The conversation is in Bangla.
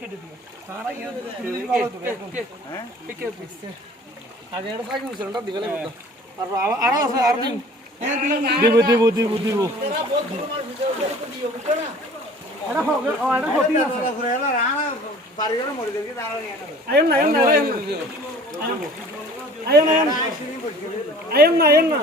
কেটে দিও তারা আগে এটা সাইকেল ছিলটা দিবে না আর আছে আর দিন দিব এটা হবে ও এটা ক্ষতি আছে আয়ন না আয়ন না